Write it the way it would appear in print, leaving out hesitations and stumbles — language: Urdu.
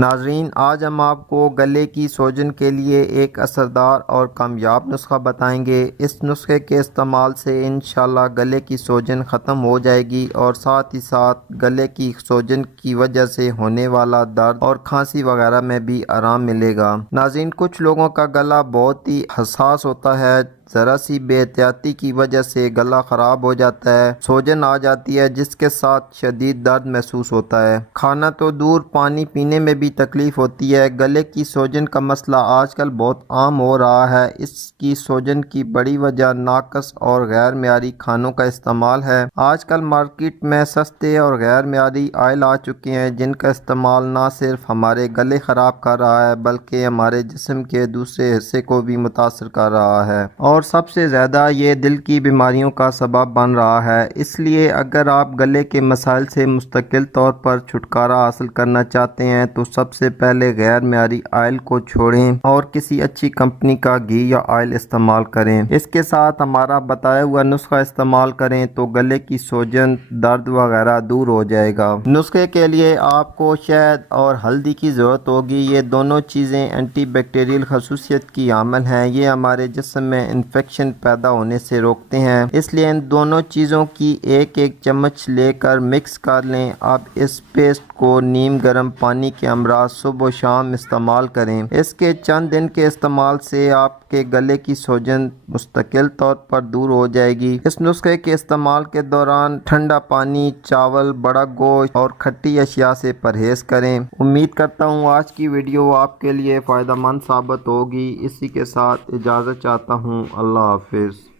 ناظرین، آج ہم آپ کو گلے کی سوجن کے لیے ایک اثردار اور کامیاب نسخہ بتائیں گے۔ اس نسخے کے استعمال سے انشاءاللہ گلے کی سوجن ختم ہو جائے گی اور ساتھ ہی ساتھ گلے کی سوجن کی وجہ سے ہونے والا درد اور کھانسی وغیرہ میں بھی آرام ملے گا۔ ناظرین، کچھ لوگوں کا گلا بہت ہی حساس ہوتا ہے، ذرا سی بے احتیاطی کی وجہ سے گلا خراب ہو جاتا ہے، سوجن آ جاتی ہے جس کے ساتھ شدید درد محسوس ہوتا ہے۔ کھانا تو دور، پانی پینے میں بھی تکلیف ہوتی ہے۔ گلے کی سوجن کا مسئلہ آج کل بہت عام ہو رہا ہے۔ اس کی سوجن کی بڑی وجہ ناقص اور غیر معیاری کھانوں کا استعمال ہے۔ آج کل مارکیٹ میں سستے اور غیر معیاری آئل آ چکے ہیں جن کا استعمال نہ صرف ہمارے گلے خراب کر رہا ہے بلکہ ہمارے جسم کے دوسرے حصے کو بھی متاثر کر رہا ہے اور سب سے زیادہ یہ دل کی بیماریوں کا سبب بن رہا ہے۔ اس لیے اگر آپ گلے کے مسائل سے مستقل طور پر چھٹکارا حاصل کرنا چاہتے ہیں تو سب سے پہلے غیر معیاری آئل کو چھوڑیں اور کسی اچھی کمپنی کا گھی یا آئل استعمال کریں۔ اس کے ساتھ ہمارا بتایا ہوا نسخہ استعمال کریں تو گلے کی سوجن، درد وغیرہ دور ہو جائے گا۔ نسخے کے لیے آپ کو شہد اور ہلدی کی ضرورت ہوگی۔ یہ دونوں چیزیں اینٹی بیکٹیریل خصوصیت کی حامل ہیں۔ یہ ہمارے جسم میں انفیکشن پیدا ہونے سے روکتے ہیں، اس لیے ان دونوں چیزوں کی ایک ایک چمچ لے کر مکس کر لیں۔ اب اس پیسٹ کو نیم گرم پانی کے ہمراہ صبح و شام استعمال کریں۔ اس کے چند دن کے استعمال سے آپ کے گلے کی سوجن مستقل طور پر دور ہو جائے گی۔ اس نسخے کے استعمال کے دوران ٹھنڈا پانی، چاول، بڑا گوشت اور کھٹی اشیاء سے پرہیز کریں۔ امید کرتا ہوں آج کی ویڈیو آپ کے لیے فائدہ مند ثابت ہوگی۔ اسی کے ساتھ اجازت چاہتا ہوں۔ اللہ حافظ۔